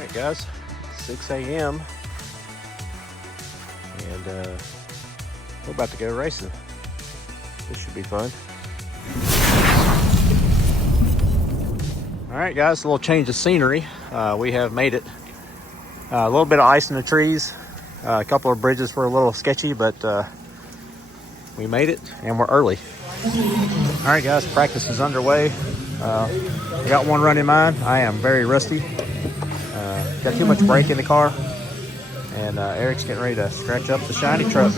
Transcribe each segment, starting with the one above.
Alright guys, 6 a.m. and we're about to go racing. This should be fun. Alright guys, a little change of scenery. We have made it. A little bit of ice in the trees. A couple of bridges were a little sketchy, but we made it and we're early. Alright guys, practice is underway. I got one run in mind. I am very rusty. Got too much brake in the car. And Eric's getting ready to scratch up the shiny truck.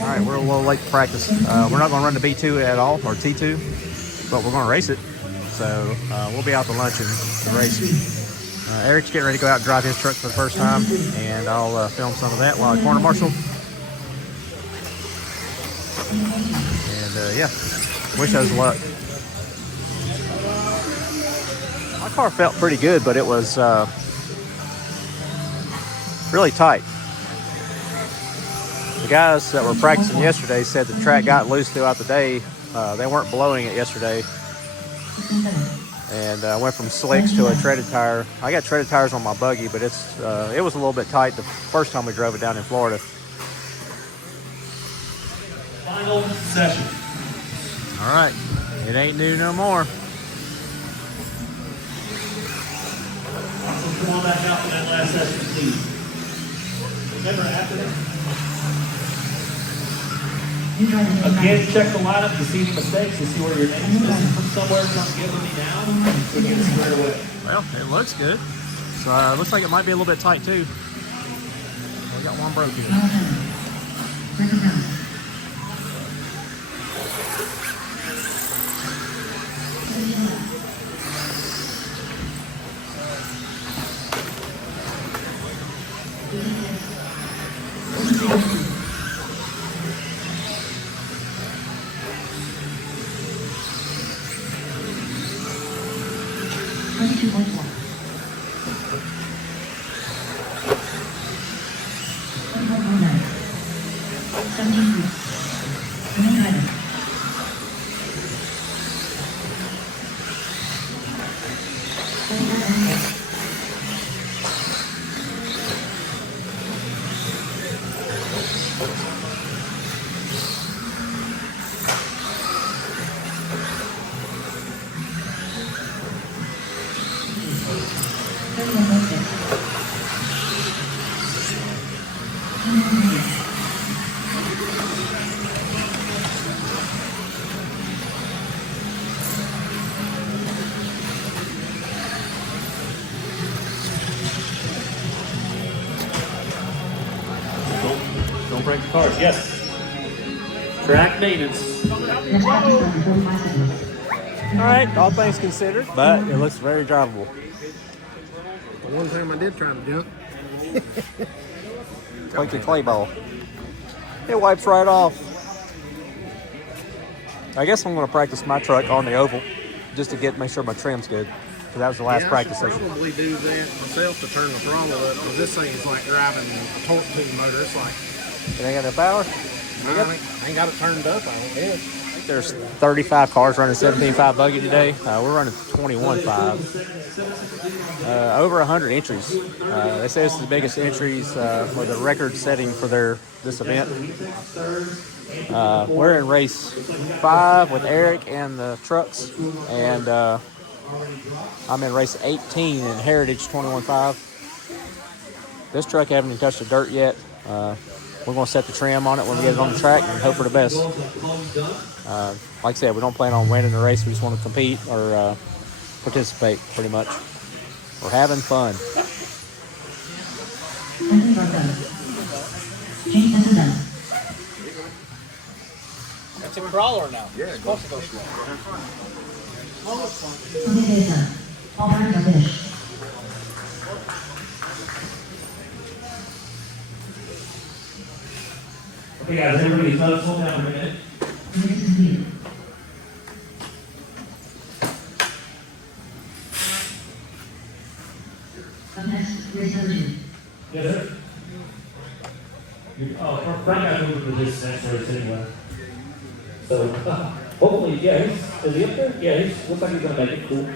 Alright, we're a little late to practice. We're not going to run the B2 at all, or T2, but we're going to race it. So we'll be out to lunch and race. Eric's getting ready to go out and drive his truck for the first time, and I'll film some of that while I corner marshal. And yeah, wish us luck. My car felt pretty good, but it was really tight. The guys that were practicing yesterday said the track got loose throughout the day. They weren't blowing it yesterday. And I went from slicks to a treaded tire. I got treaded tires on my buggy, but it was a little bit tight the first time we drove it down in Florida. Final session. All right, it ain't new no more. So come on back out for that last session, please. Remember after that. Again, check the lineup to see any mistakes, to see where your name's missing from somewhere. Come get with me now. We get it squared away. Well, it looks good. So it looks like it might be a little bit tight too. We got one broken. Don't break the cars. Yes. Track maintenance. All right, all things considered, but it looks very drivable. The one time I did try to jump. Like the clay ball. It wipes right off. I guess I'm going to practice my truck on the oval just to make sure my trim's good. Because that was the last practice I should session. probably do that myself to turn the throttle up. Because this thing is like driving a torque tube motor. It's like, It ain't got no power. I ain't got it turned up. I don't get it. There's 35 cars running 17.5 buggy today. We're running 21.5. Over 100 entries. They say it's the biggest entries or the record setting for this event. We're in race 5 with Eric and the trucks, and I'm in race 18 in Heritage 21.5. This truck haven't even touched the dirt yet. We're going to set the trim on it when we get it on the track and hope for the best. Like I said, we don't plan on winning the race. We just want to compete or participate, pretty much. We're having fun. It's a crawler now. Yeah, it's supposed to go slow. Okay, guys, everybody slow down a minute. Yes, sir. Frank got moved for this next race anyway. So, Hopefully, yeah, is he up there? Yeah, looks like he's gonna make it. Cool.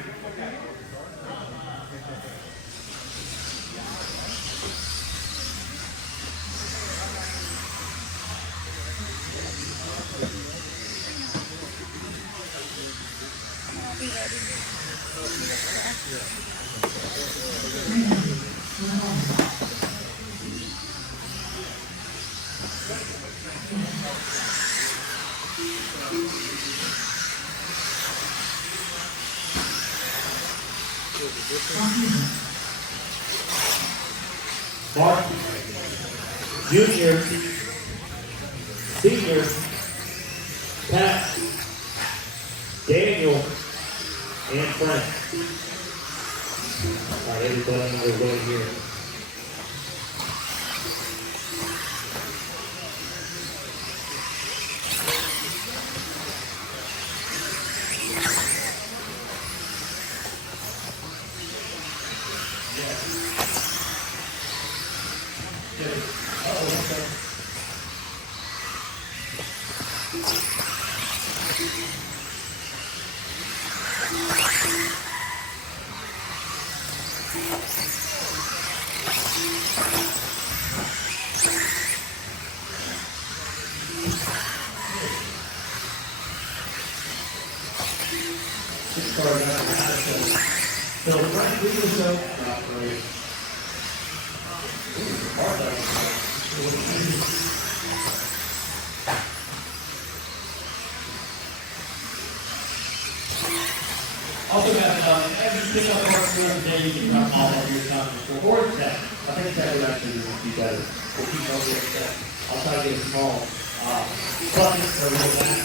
Mark, Junior, Senior, Pat, Daniel, and Frank. All right, everybody, we're going here. So Frank, lead the show. Also, guys, as you pick up work during the day, you can come all of your time for WORC tech. I think that would actually be better. We'll keep on doing that. I'll try to get a small bucket or a little bag.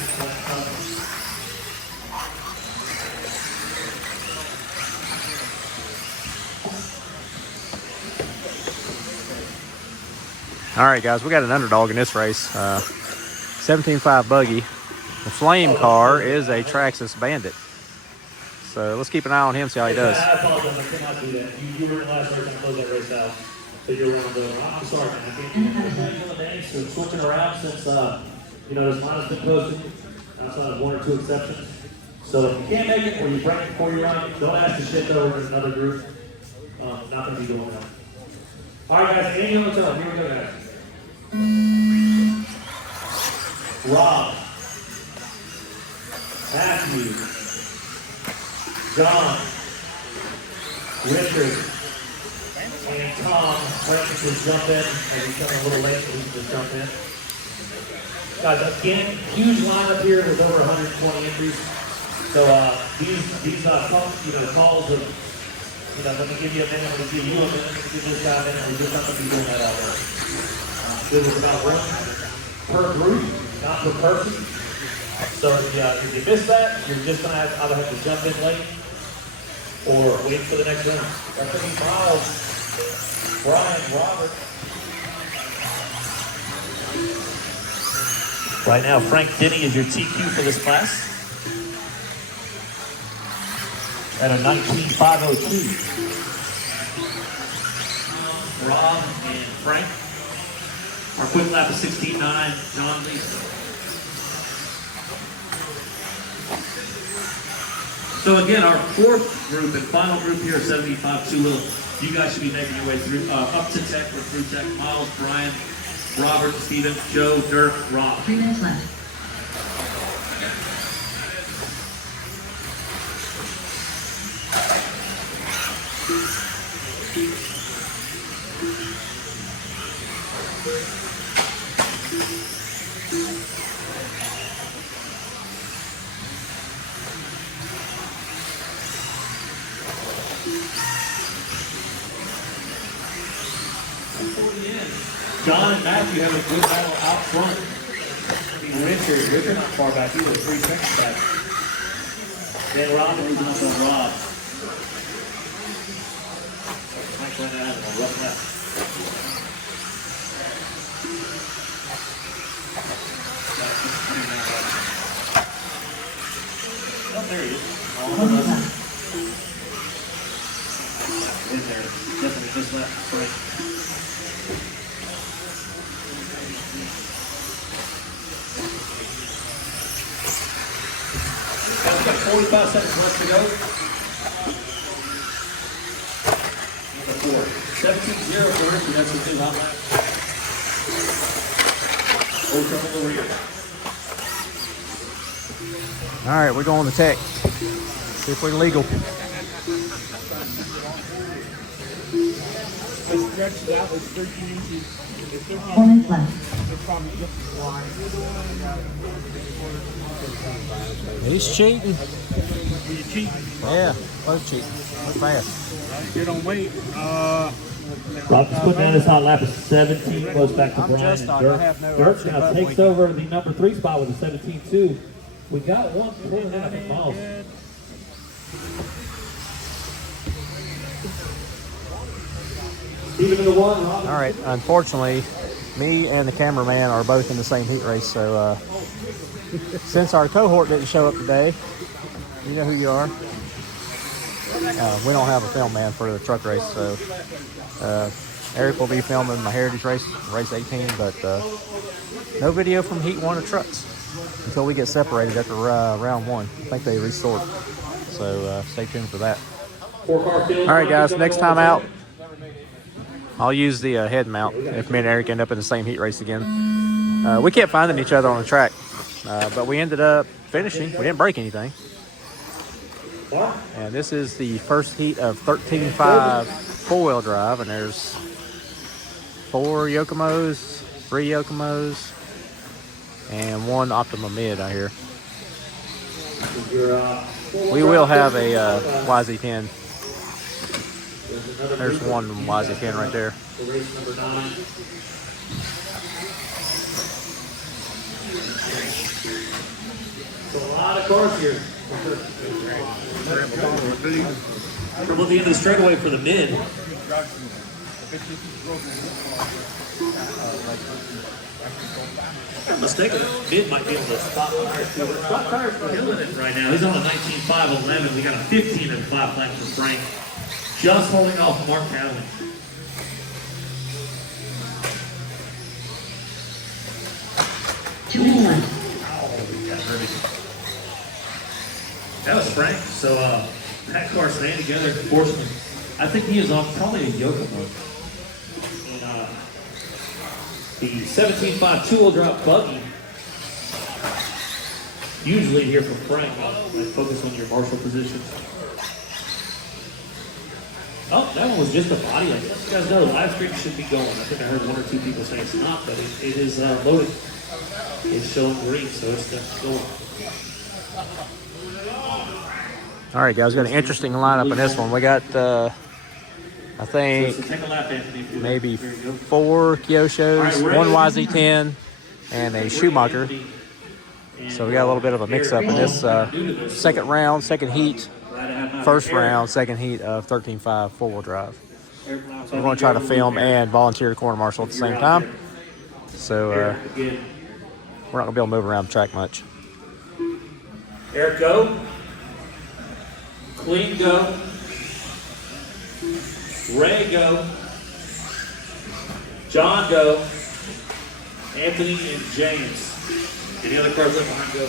All right, guys, we got an underdog in this race. 17.5 buggy. The flame car is a Traxxas Bandit. So let's keep an eye on him, see how he does. I apologize, I cannot do that. You were in the last race, I closed that race out. So you're around the, I'm sorry, man, I can't do that. So switching around since, this line has been posted, outside of one or two exceptions. So if you can't make it, or you break before you run, don't ask to shift over to another group. Not going to be doing that. All right, guys, Andy on the turn. Here we go, guys. Rob, Matthew, John, Richard, and Tom. Frank can just jump in, and he's coming a little late, so he can just jump in. Guys, again, huge lineup here with over 120 entries. So these calls of, let me give you a minute, let me give you a minute, let me give this guy a minute. We're just not going to be doing that all day. It was about one per group, not per person. So if you miss that, you're just going to either have to jump in late or wait for the next round. Referee Miles, Brian, Robert. Right now, Frank Denny is your TQ for this class. At a 19.502. Rob and Frank. Our quick lap is 16.9. John Lisa. So again, our fourth group and final group here, 75-2 little. You guys should be making your way through up to tech or through tech. Miles, Brian, Robert, Steven, Joe, Dirk, Rob. 3 minutes left. John and Matthew have a good battle out front. Richard not far back either, 3 seconds back. Then Rob moves up on Rob. Mike went out and a rough lap. Oh, there he is. In there. Definitely just left. Frank. 45 seconds left to go. Number 4. 17-0 for Ricky. That's a good hot lap. Old trouble over here. All right, we're going to tech. See if we're legal. Corners left. He's cheating. You cheating. Yeah, both cheating. That's fast. Get on weight. Robin's putting down his hot lap of 17, goes back to I'm Brian just and on. Dirk. I have no Dirk option now but takes weight. over the number 3 spot with a 17-2. We got 1.5 miles. Even to the 1, Robin. All right, unfortunately, me and the cameraman are both in the same heat race, so since our cohort didn't show up today, you know who you are. We don't have a film man for the truck race, so Eric will be filming my heritage race, race 18, but no video from heat 1 of trucks until we get separated after round 1. I think they restored, so stay tuned for that. All right, guys, next time out, I'll use the head mount if me and Eric end up in the same heat race again. We kept finding each other on the track, but we ended up finishing. We didn't break anything. And this is the first heat of 13.5 four-wheel drive, and there's 4 Yokomos, 3 Yokomos, and 1 Optima Mid out here. We will have a YZ10. There's one YZ10 right there. Race number 9. So a lot of cars here. Triple at the end of the straightaway for the mid. If I'm mistaken, mid might be on the spot tire too. But spot tire's killing it right now. He's on a 19.511. We got a 15.5 lap for Frank. Just holding off Mark Cadley. That was Frank. So that car staying together, unfortunately. I think he is on probably a Yokomo. And the 17.5 two-wheel drop buggy. Usually here for Frank, I focus on your marshal position. Oh, that one was just a body. I guess you guys know the live stream should be going. I think I heard 1 or 2 people say it's not, but it is loaded. It's showing green, so it's going. All right, guys, got an interesting lineup in this one. We got, I think, So take a lap, Anthony. maybe There you go. 4 Kyoshos, All right, 1 ready? YZ10, and a Schumacher. So we got a little bit of a mix-up in this second round, second heat, first round, second heat of 13.5 four-wheel drive. We're going to try to film and volunteer corner marshal at the same time. So we're not going to be able to move around the track much. Eric, go. Clean, go. Ray, go. John, go. Anthony and James. Any other cars left behind, go.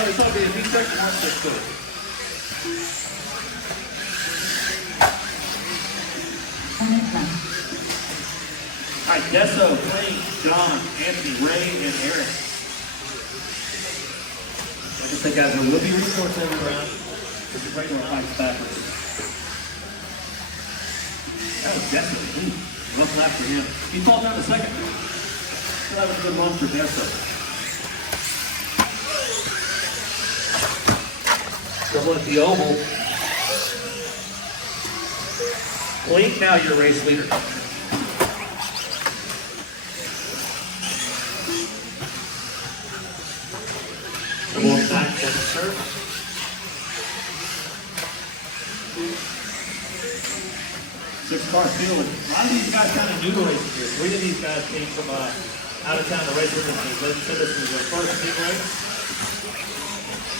It's not being section 1, that's good. All right, Desso, Blaine, John, Anthony, Ray, and Eric. Like I said, guys, there will be resource every round. Put your regular pipes backwards. That was Desso. Ooh, rough lap for him. He fell down the second. So that was a good run for Desso. Double at the oval. Blink now, your race leader. Double back for the serve. Six-car field. A lot of these guys kind of new to racing here. 3 of these guys came from out of town to race with us. They said this is their first big race.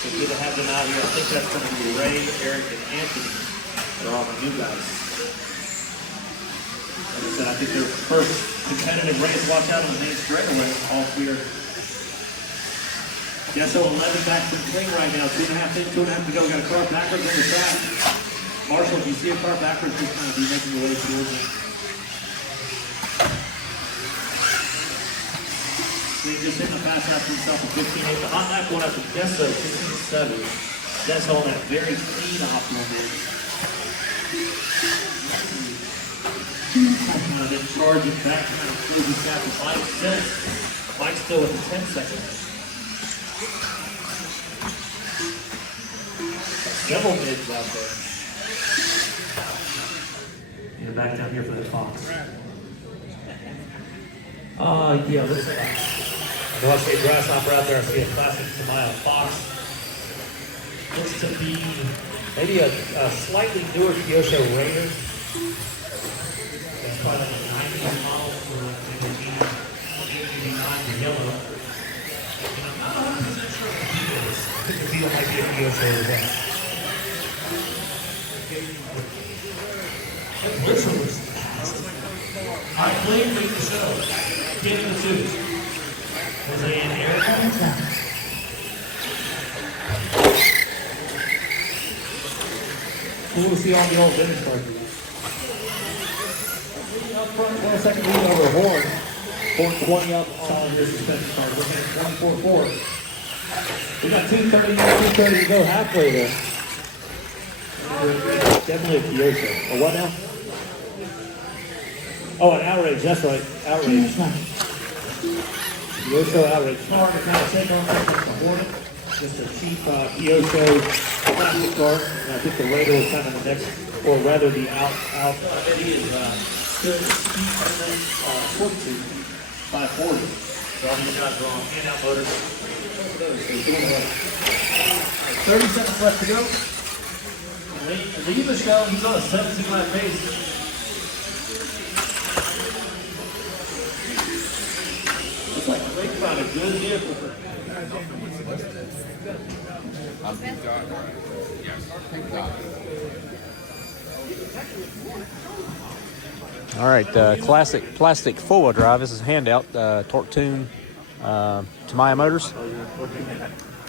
So good to have them out here. I think that's going to be Ray, Eric, and Anthony. They're all the new guys. Like I said, I think their first competitive race. Watch out on the main straightaway. All clear. So 11 back to the clean right now. 2.5 in, 2.5 to go. Got a car backwards on the track. Marshall, if you see a car backwards, just kind of be making your way towards it. So he just hit the pass after himself at 15.8. The hot lap going up to Deso, 15.7. Deso on that very clean optimal man. Then charging back, trying to close this gap with Mike Sense. Mike's still with the 10 seconds. Several mids out there. And back down here for the Fox. Yeah, looks like I know I say grasshopper out there. I see a classic Tamiya Fox. Looks to be maybe a slightly newer Kyosho Raider. That's probably like a 90s model for the yellow. I'm not 100% sure what the Beetle is. I think the Beetle might be a Kyosho as well. Listen was fast. I played with the show. Get in the suits. Was I in Eric? Cool to see all the old vintage cars. Up front, 1 second lead over Horn. Horn 20 up on your suspension car. Looking at 24.4. We got 2:30 to go halfway there. Definitely a Kyosho. Or what now? Oh, an outrage. That's right. Outrage. Kyosho outrage. Hard to kind of take on that the Hornet. Just a cheap Kyosho plastic car. And I think the Raider was kind of the next, or rather the out. I bet he is good speed fortitude 540. So all these guys are on in-out motors. 30 seconds left to go. Leave the show, he's on a 17-lap pace. Looks like they found a good vehicle for All right, classic plastic four-wheel drive. This is a handout, Torque Tune Tamiya motors.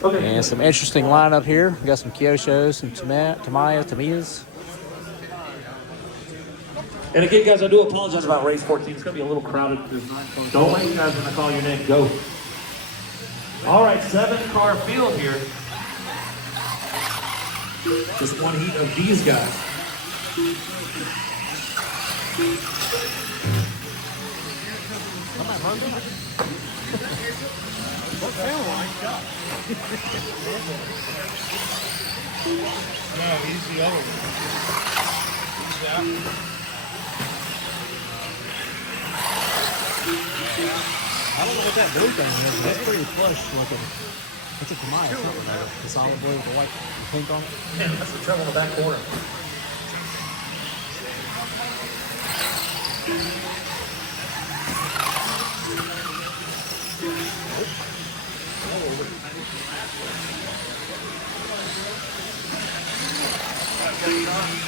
Okay. And some interesting lineup here. We got some Kyoshos, some Tamiyas. And again, guys, I do apologize about race 14. It's going to be a little crowded. Don't let you guys when I call your name go. All right, 7-car field here. Just one heat of these guys. I'm not hungry. What sound like? No, he's the other one. He's out. I don't know what that blue thing is. That's pretty plush looking. It's a Tamiya, something like that. The solid blue with the white and pink on it. Man, that's the trouble in the back corner.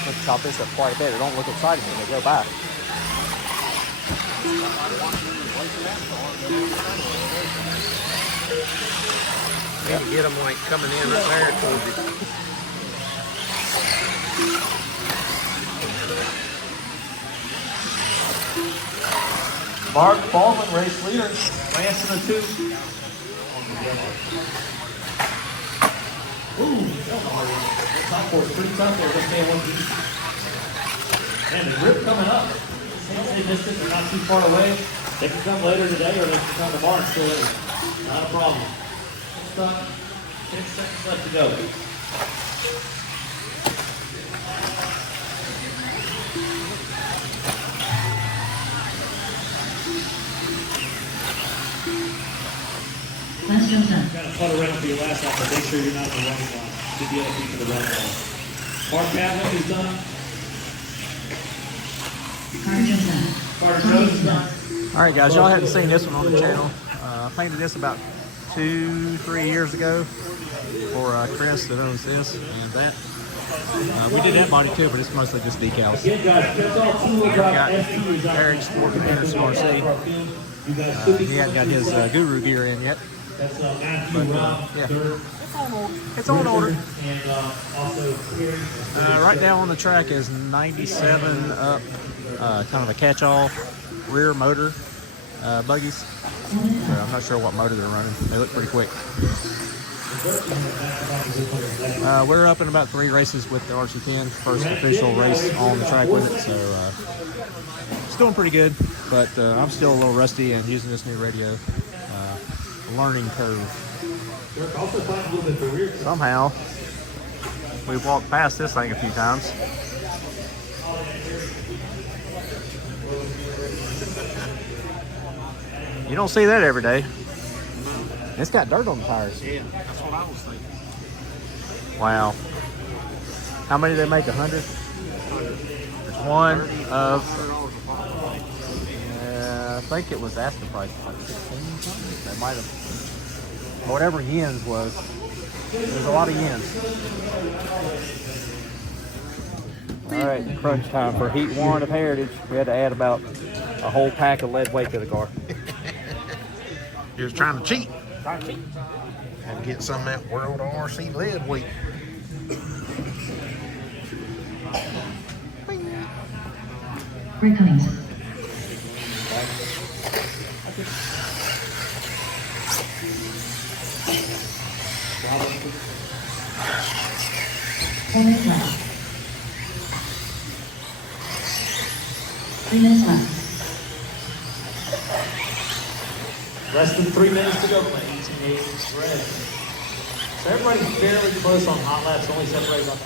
Let's chop this up quite a bit. They don't look exciting when they go by. You can get them like coming in right there towards you. Mark Baldwin, race leader. Lance in the 2. Ooh, top four, pretty tough there. Let's stay one deep. And the grip coming up. Same distance, they're not too far away. They can come later today or they can come tomorrow and still later. Not a problem. Stuck. 6 seconds left to go. Last jump done. Got to putt around for your last lap, but make sure you're not in the running line. Get the other feet to the running line. Mark Pavlik is done. Carter jump done. Carter Jones is done. All right, guys, y'all hadn't seen this one on the channel. painted this about 2-3 years ago for Chris that owns this and that. We did that body too, but it's mostly just decals. Again, guys, that's all two-wheel We drive got STs out Eric's there. 4 RC. He hasn't got his Guru gear in yet. That's Matthew, Rob, yeah. Dirk, It's on order. and also here. Right now on the track is 97 up, kind of a catch-all rear motor buggies. So I'm not sure what motor they're running. They look pretty quick. We're up in about 3 races with the RC10, first official race on the track with it, so it's doing pretty good, but I'm still a little rusty and using this new radio. Learning curve. Dirk also finds a little bit the rear. Somehow, we've walked past this thing a few times. You don't see that every day. It's got dirt on the tires. Yeah, that's what I was thinking. Wow. How many did they make? 100? There's one of, I think it was asking price, like 16 something. They might have, whatever yens was. There's a lot of yens. All right, crunch time for heat 1 of Heritage. We had to add about a whole pack of lead weight to the car. He was trying to cheat Trying to cheat. and get some of that World RC lead weight. Rick Cummings. Coleman left. 3 minutes left. Less than 3 minutes to go. 18.8 red. So everybody's fairly close on hot laps. Only separated on.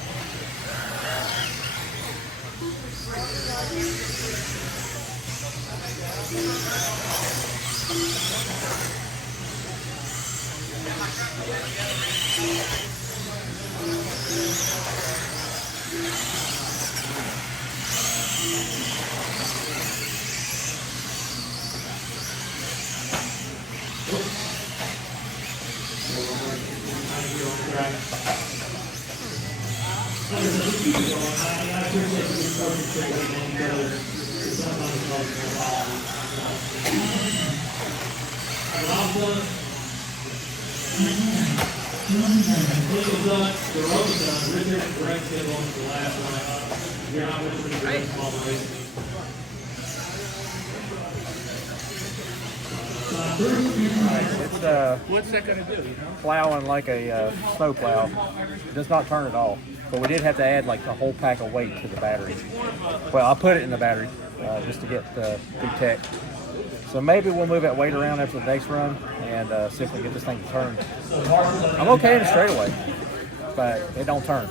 It's What's that going to do, you know? plowing like a snow plow. It does not turn at all. But we did have to add like a whole pack of weight to the battery. Well, I'll put it in the battery just to get through tech. So maybe we'll move that weight around after the next run and see if we can get this thing to turn. I'm okay in the straightaway, but it don't turn.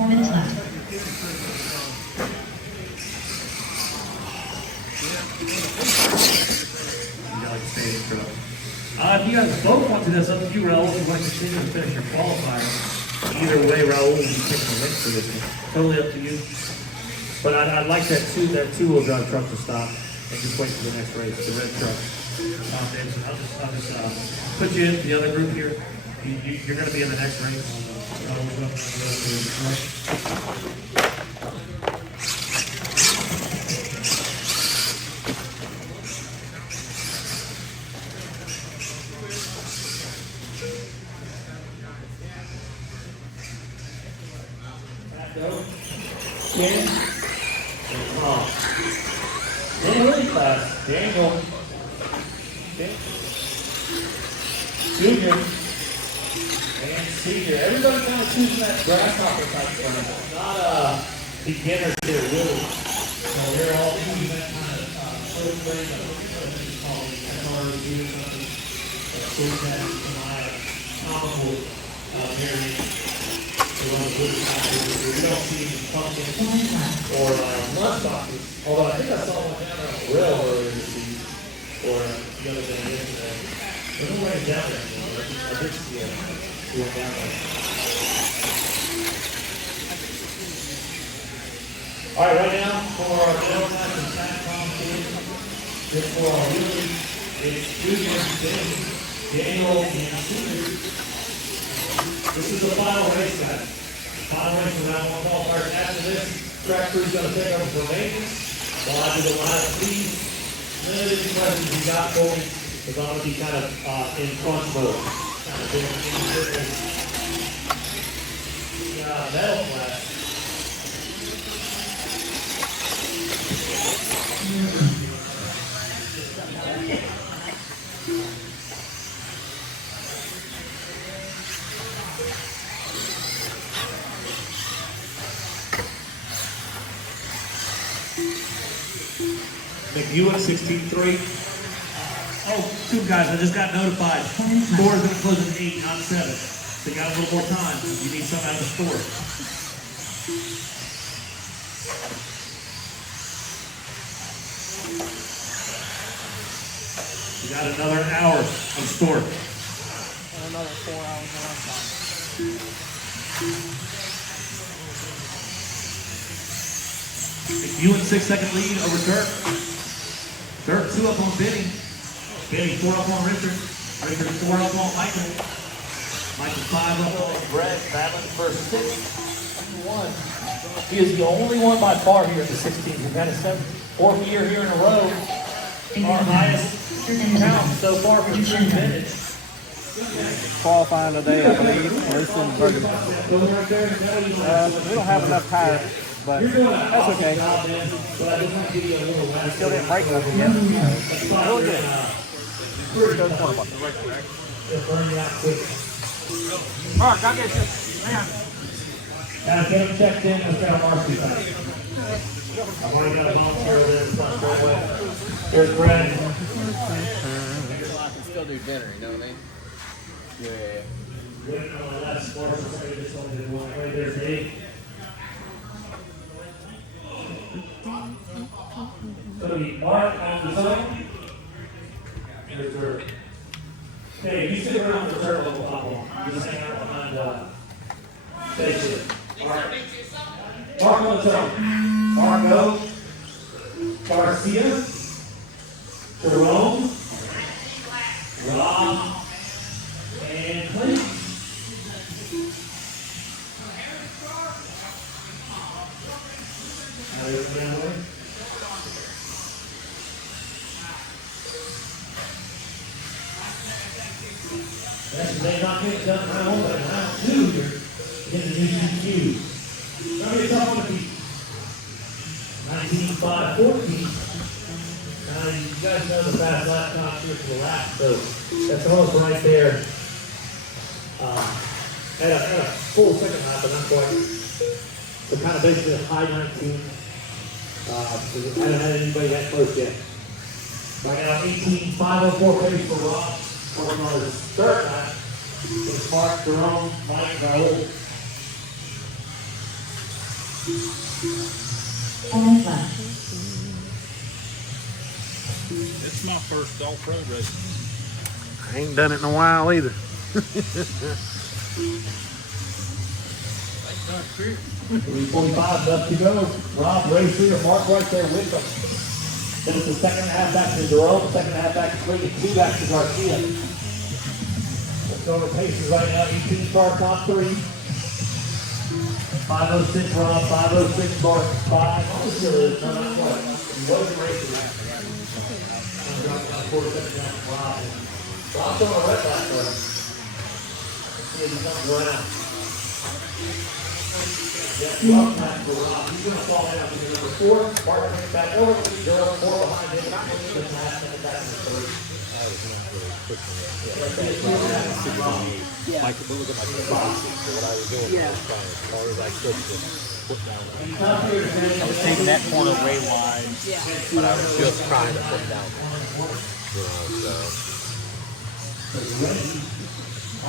Minutes left. If you guys both want to, that's up to you, Raul. If you want to continue to finish your qualifier, either way, Raul will be picking the next position. Totally up to you. But I'd like that two-wheel drive truck to stop and just wait for the next race, the red truck. Davidson, I'll just put you in the other group here. You're going to be in the next race. Ken and Tom. Then really class, Daniel, Junior, and Senior. Everybody kind of choosing that grasshopper type thing. It's not beginners here, really. So they're all choosing that kind of first grade, it's called SR review, that my comical variant. We don't see pumpkins or lunch boxes. Although I think I saw one down on the rail earlier this week, or the other day yesterday. There's no way down there anymore. I did see it. We went down there. All right, right now for our General and SATCOM team, just for our really junior Daniel and Senior. This is the final race, guys. Final race for round one qualifiers. After this, track crew's going to take over for maintenance. While I do the last feed, limited questions you got for me, because I'm going to be kind of in crunch mode. Kind of doing metal flash. McEwen 16-3. Oh, two guys, I just got notified. Store is going to close at 8, not 7. So you got a little more time. You need something out of the store. You got another hour of store. And another 4 hours of runtime. McEwen 6-second lead over Dirk. Dirk 2 up on Benny. Benny 4 up on Richard. Richard 4 up on Michael. Michael 5 up on Brett. Battling for 6-1. He is the only one by far here in the 16th. We've had a 4th year here in a row. Our highest count so far for 3 minutes. Qualifying today, I believe. Listen, we don't have enough tires, but that's okay. We still didn't break nothing yet. Really good. Mark, I'll get you. Man. Now, get him checked in with our Marcy side. I've already got a volunteer over there in the front doorway. Here's Brad. I can still do dinner, you know what I mean? Yeah. Waiting on the left sport, somebody just only did one. Right there's Dave. So the Mark on the zone. Here's Dirk. Dave, you sit around the turtle level couple. You just hang out behind station. Mark on the zone. Marco. Garcia. Jerome. Rob. And Clayton. That's they not get it done round 1, but in round 2, you're getting the new CQs. Now you're talking with the 19.5-14. You guys know the fast lap time here for the lap, so that's almost right there. At a full second lap, but not quite. So kind of basically a high 19. I haven't had anybody that close yet. Right now, 18.504 pace for Rob. Working on his third lap. It's Mark, Jerome, Mike, Raul. Orange left. It's my first off-road race. I ain't done it in a while either. 3:45 left to go. Rob race leader, Mark right there with them. Then it's the second half back to Jerome, second half back to Clayton, 2 back to Garcia. Let's go over paces right now. 18 car top 3. 506 Rob, 506 Mark, 5. Almost sure it is. No, not quite. He wasn't racing that. I'm dropping down 4 seconds down to Rob. Rob's on a red light for him. See if he comes around. Yeah, Rob back for Rob. He's going to fall down to number 4. Mark brings back over. Jerome 4 behind him. Not going to get last minute back to the 3rd. Like, if we look at my boxes, so what I was doing was trying as far as I could to put down. I was taking that corner way wide. But I was just trying to put down. You know, so.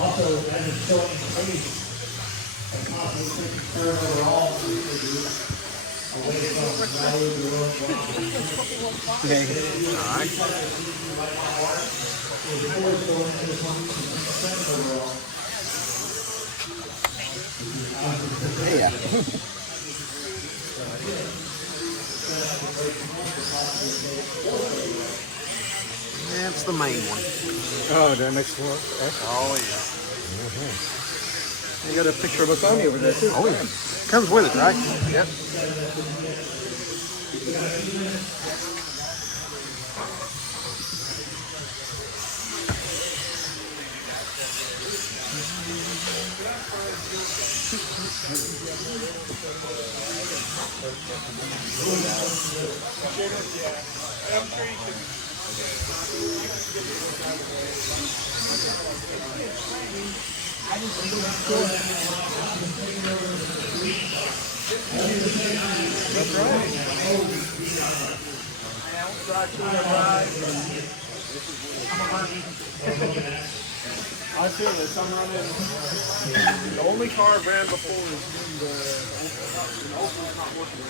Also, as it's showing pace, That's the main one. Oh, that makes one. Oh yeah. You got a picture of us on you over there too. Oh yeah. Comes with it, right? Yep. I feel this. I'm running. The only car I've ran before is the Opal's not working.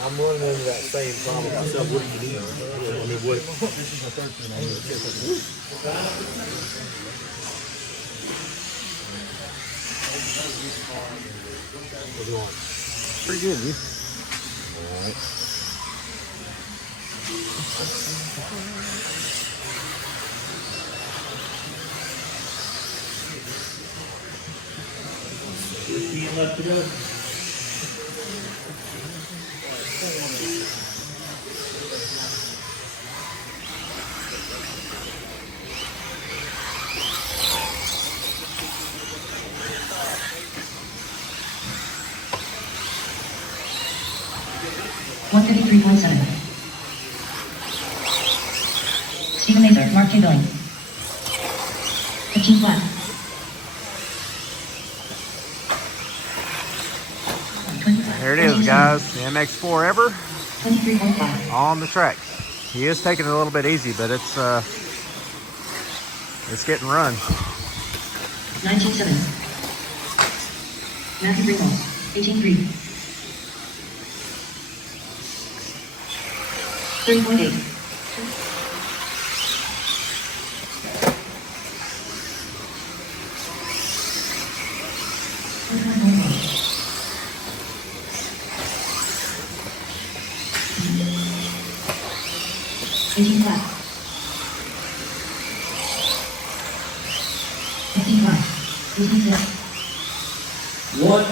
I'm running into that same problem myself. What do you need? I mean, what? Pretty good, dude. Left to go. Stephen Laser, Mark J. Billing. 15 flat. 25. There it is, guys. The MX4 Ever 23.5. on the track. He is taking it a little bit easy, but it's getting run. 19.7. Matthew Greenwald. 18.3. 30.8. 18 flat. 15 flat. 18 One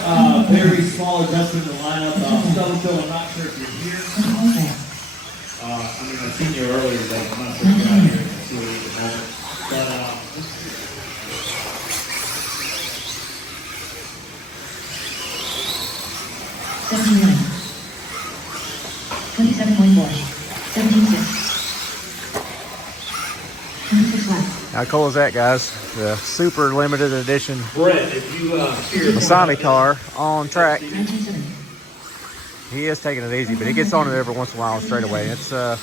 very small adjustment in the lineup. Stubblefield, I'm not sure if you're here. I mean, I've seen you earlier today. I'm not sure if you're out here in the city at the moment. But 17.9. 27.4. 17.6. 26 flat. How cool is that, guys? The super limited edition Brett, if you hear Masami car on track. 19.7. He is taking it easy, but he gets on it every once in a while straight away. It's got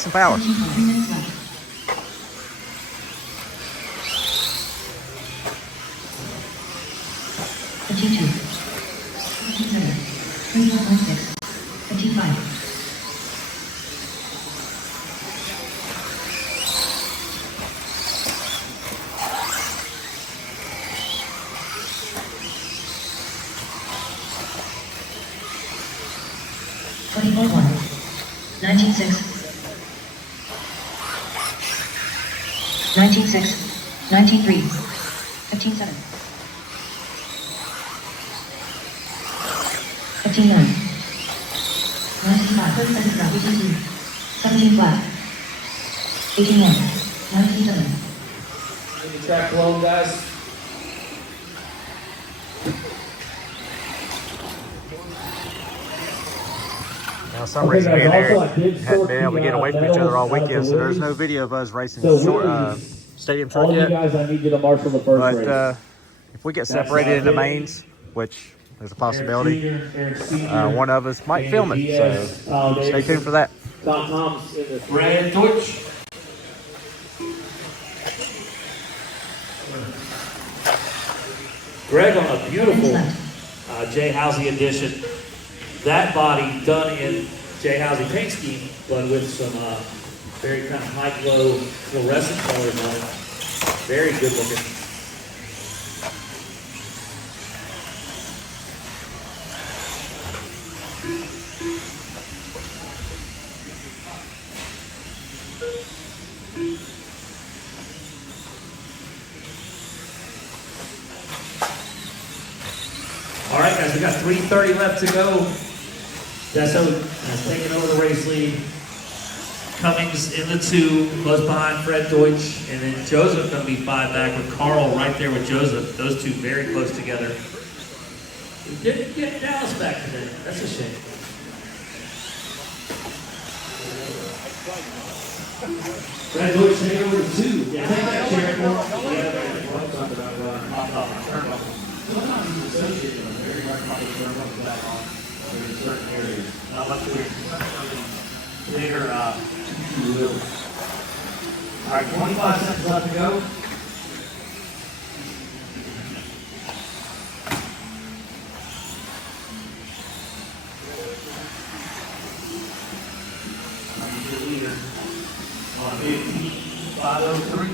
some power. 3 minutes left. 52. 17.7. 24.6. 55. 24.1. 19.6. 19.6. 19.3. 15.7. 15.9. 19 flat. 30 seconds left. 18.2. 17 flat. 18.1. 19.7. track low, guys. For some Okay, reason, me guys, and Eric also, I did hadn't sort been able to the, get away from each other all medals out of weekend, the so there's no Willys. video of us racing So Willys, stadium truck all of you yet. guys, I need you to marshal the first But race. if we get That's separated into Vinny, mains, which there's a Eric possibility, Jr., Eric Sr., one of us might Danny film it. Diaz, So Kyle stay Davidson, tuned for that. Tom Thomas in the Brad Deutsch. Greg on a beautiful J. Housey edition. That body done in J. Housey paint scheme, but with some very kind of high glow fluorescent colors on it. Very good looking. All right, guys, we got 3:30 left to go. Desso has taken over the race lead. Cummings in the 2, close behind Fred Deutsch, and then Joseph going to be 5 back with Carl right there with Joseph. Those two very close together. We didn't get Dallas back today. That's a shame. Fred Deutsch taking over the 2. Yeah, take that chair for Not much later, all right, 25 seconds left to go. Your leader on 15.503.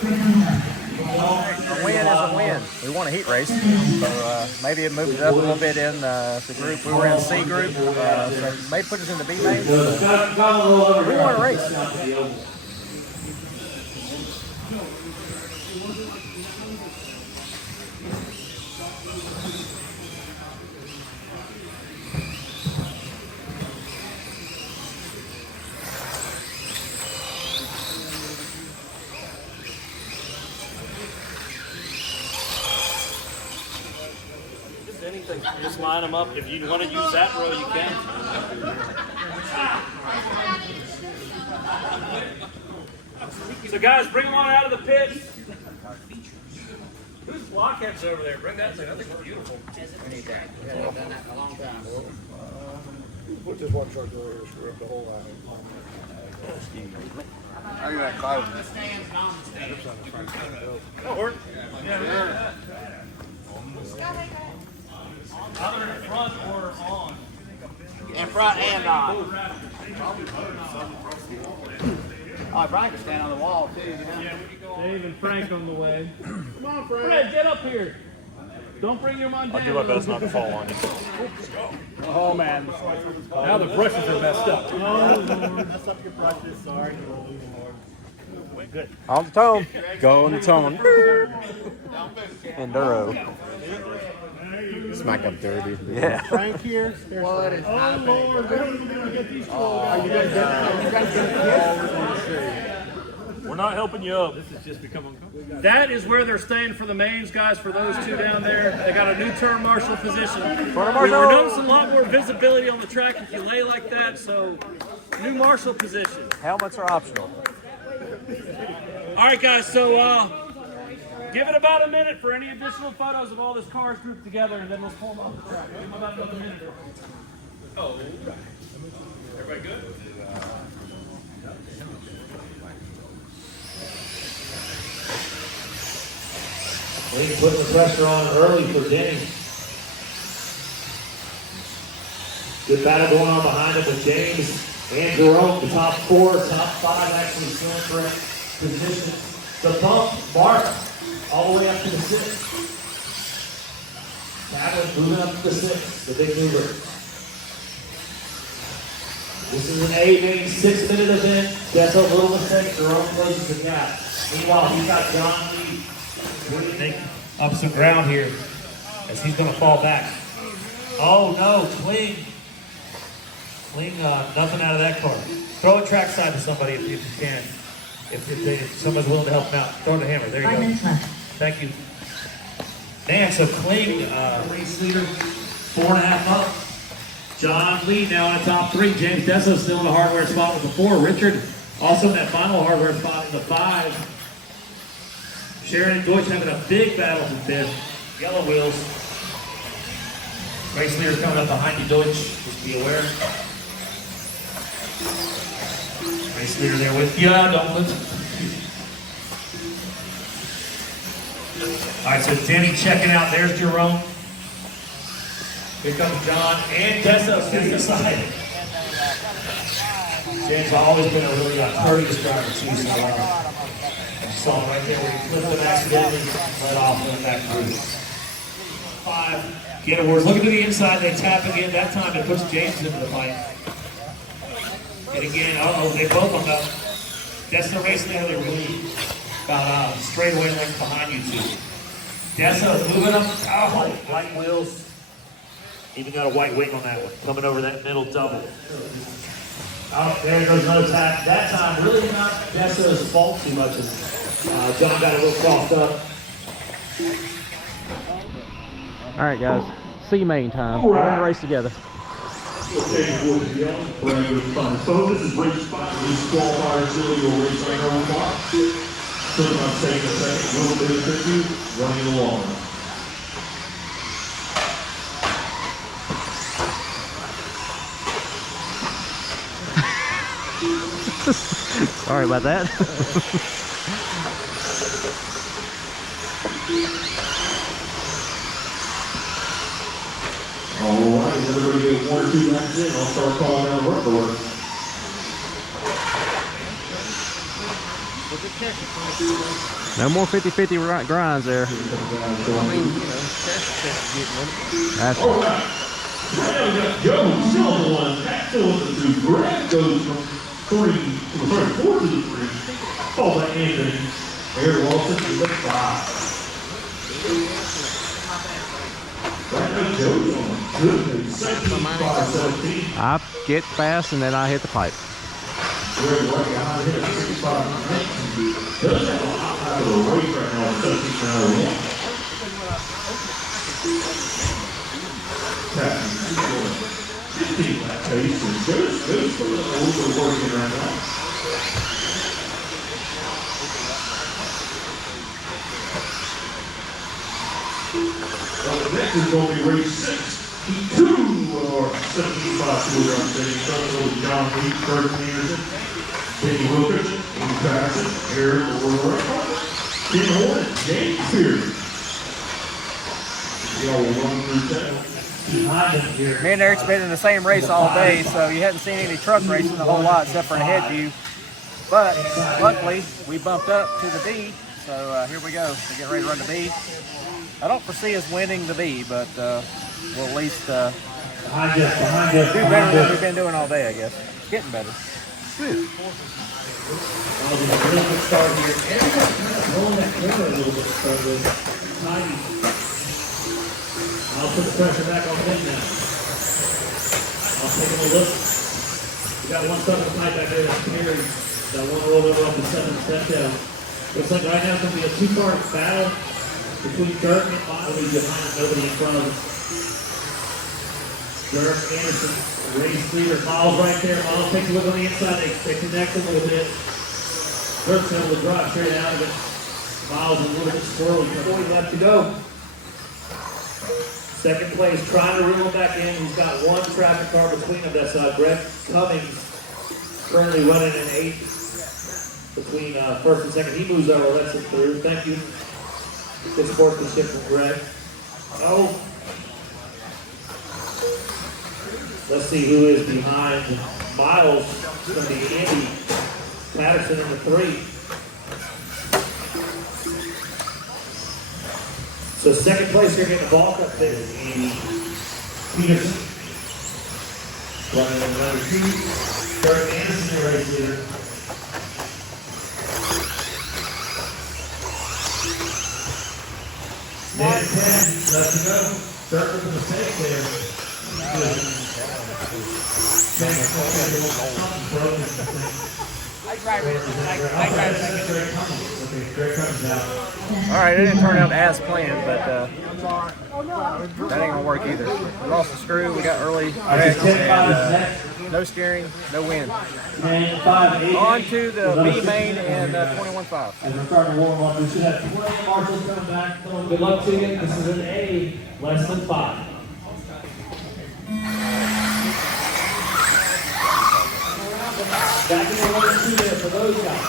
A win is a win. We won a heat race, so maybe it moved it up a little bit in the group. We were in C group, so it may put us in the B main. We won a race. Anything, just line them up. If you want to use that row, you can. So guys, bring them on out of the pit. Whose blockhead's over there? Bring that thing. I think it's beautiful. We need that. Yeah, I've done that in a long time. Put this one truck over here, screw up the whole line. I got that cloud. That'll work. Yeah. Either in front or on. In front and on. Oh, Brian can stand on the wall too, you know? Dave and Frank on the way. Come on, Frank. Fred, get up here. Don't bring your Montana. I'll do my best not to fall on you. Oh, man. Now the brushes are messed up. Oh, Lord. Mess up your brushes, sorry. Good. On the tone. Go on the tone. Enduro. Smack up dirty. Yeah. Frank here. What is happening? Lord, we don't even gonna get these are you guys getting We're not helping you up. This has just become uncomfortable. That is where they're staying for the mains, guys, for those two down there. They got a new turn marshal position. We're noticing a lot more visibility on the track if you lay like that, so new marshal position. Helmets are optional. All right, guys, so give it about a minute for any additional photos of all this cars grouped together, and then let's pull them off the track. Give them about another minute. Oh, everybody good? Lee putting the pressure on early for Denny. Good battle going on behind him with James and Jerome, the top 4, top 5 actually still in correct position. The bump, Mark, all the way up to the 6. Catlin moving up to the 6, the big mover. This is an 8-main 6-minute event. That's a little mistake. Jerome closes the gap. Meanwhile, he's got John Lee up some ground here as he's going to fall back. Oh no, Kling. Clean, nothing out of that car. Throw it trackside to somebody if you can. If someone's willing to help them out, throw the hammer. There you 5 go. minutes left. Thank you. Man, so clean, race leader, 4.5 up. John Lee now in the top 3. James Desso still in the hardware spot with the 4. Richard also in that final hardware spot in the 5. Sharon and Deutsch having a big battle for 5th. Yellow wheels. Race leader coming up behind you, Deutsch. Just be aware. Race leader there with you. Don't lose. All right, so Denny checking out. There's Jerome. Here comes John and Tessa sitting aside. James always been a really courteous driver too, so you saw him right there where he flipped him accidentally, let off in the back group. 5. Get awards. Looking to the inside, they tap again. That time it puts James into the fight. And again, they both on the. That's the race leader. They're really about straightaway length behind you two. Dessa moving up. Oh, white wheels. Even got a white wing on that one. Coming over that middle double. Oh, there goes another tap. That time really not Dessa's fault too much. John got a little crossed up. All right, guys. See you main time. We're going to race together. So this is race spot. This qualifier facility will race right over the block. So I'm taking a second, a little bit of 50, running along. Sorry about that. All right, everybody get 1 or 2 laps in. I'll start calling down the work order. No more 50-50 grinds there. That's All right. Now we got Joe Silver one. Pat Phillips and 2. Greg goes from 4 to the 3. Followed by Anthony. Aaron Wilson to the 5. Right now Joe's on good. 17. I get fast and then I hit the pipe. Greg right behind him at 65. Does have a hot out of the race right now at 17 /1. Pat, 15 lap pace, and Joe's still a little bit working right now. Well, the next is going to be race 62 or 75 kilogram steady. Starting with John Lee, Kurt Anderson, Benny Wilkerson, Amy Patterson, Aaron O'Rourke, Tim Horn, and James Pierce. Y'all will run through that. Me and Eric's been in the same race all day, so you hadn't seen any truck racing a whole lot except for a head view. But luckily, we bumped up to the B, so here we go. We're getting ready to run the B. I don't foresee us winning the B, but we'll at least do better than we've been doing all day, I guess. It's getting better. Real good start here. Everybody's kind of rolling that camera a little bit to start with. Tiny. I'll put the pressure back on him now. I'll take him a look. We got one stuck in the pipe back there that's carried. Got one rolled over off the 7th step down. Looks like right now it's going to be a 2-car battle between Dirk and Miles. Nobody behind him, nobody in front of him. Dirk, Anderson, race leader. Miles right there. Miles takes a look on the inside. They connect a little bit. Dirk's able to drive straight out of it. Miles a little bit swirly. 40 left to go. Second place, trying to reel him back in. He's got one traffic car between them. That's Greg Cummings, currently running in 8th between first and second. He moves over, lets it through. Thank you. Good sportsmanship from Greg. Oh. Let's see who is behind Miles. It's going to be Andy Patterson in the 3. So second place here getting the ball up there is Andy Peterson. Running in number 2. Kurt Anderson, the race leader. Then 10 left to go. Kurt with a mistake there. Good. All right, it didn't turn out as planned, but that ain't gonna work either. We lost the screw. We got early wrecked, and no steering, no wind. On to the B main and 21.5. As we're starting to warm up, we should have 20 marshals coming back. Good luck to you. This is an A, less than 5. Back in the 1 and 2 there for those guys.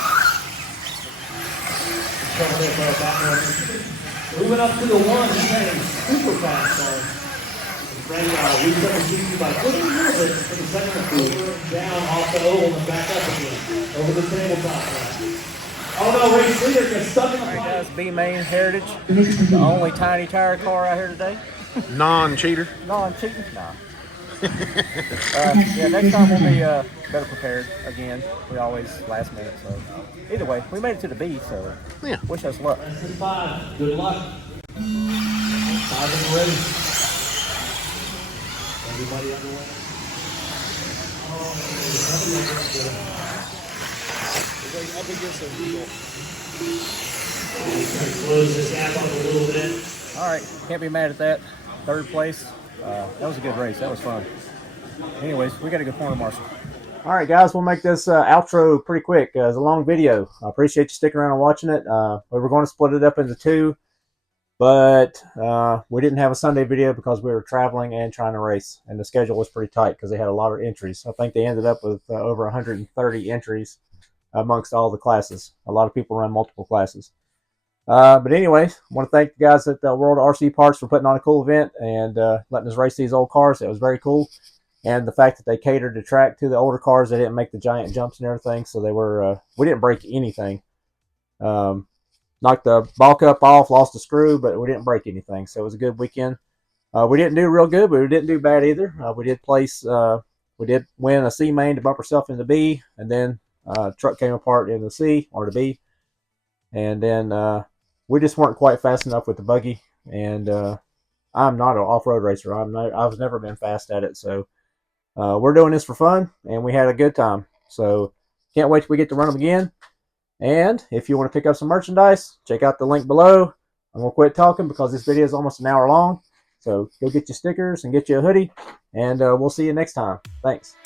Moving up to the 1, he's heading super fast. We took a GP by just a little bit for the second move. Down off the oval and back up again. Over the tabletop. Oh no, race leader gets stuck in the All right, guys, B main Heritage. The only tiny tire car out here today. Non-cheater. Non-cheating? Nah. Yeah, next time we'll be better prepared again. We always last minute, so either way, we made it to the B, so Yeah. wish us luck. 5. Good luck. 5 and ready. Everybody underway. Up against a wheel. Close this gap up a little bit. All right, can't be mad at that. Third place. That was a good race. That was fun. Anyways, we got a good corner marshal. All right, guys, we'll make this outro pretty quick. It's a long video. I appreciate you sticking around and watching it. We were going to split it up into 2, but we didn't have a Sunday video because we were traveling and trying to race, and the schedule was pretty tight because they had a lot of entries. I think they ended up with over 130 entries amongst all the classes. A lot of people run multiple classes. But anyway, I want to thank the guys at World RC Parts for putting on a cool event and letting us race these old cars. It was very cool. And the fact that they catered the track to the older cars, they didn't make the giant jumps and everything. So they were, we didn't break anything. Knocked the ball cup off, lost the screw, but we didn't break anything. So it was a good weekend. We didn't do real good, but we didn't do bad either. We did place, we did win a C main to bump ourselves in the B, and then truck came apart in the C or the B. And then we just weren't quite fast enough with the buggy, and I'm not an off-road racer. I've never been fast at it, so we're doing this for fun, and we had a good time. So can't wait till we get to run them again. And if you want to pick up some merchandise, check out the link below. I'm going to quit talking because this video is almost an hour long. So go get your stickers and get you a hoodie, and we'll see you next time. Thanks.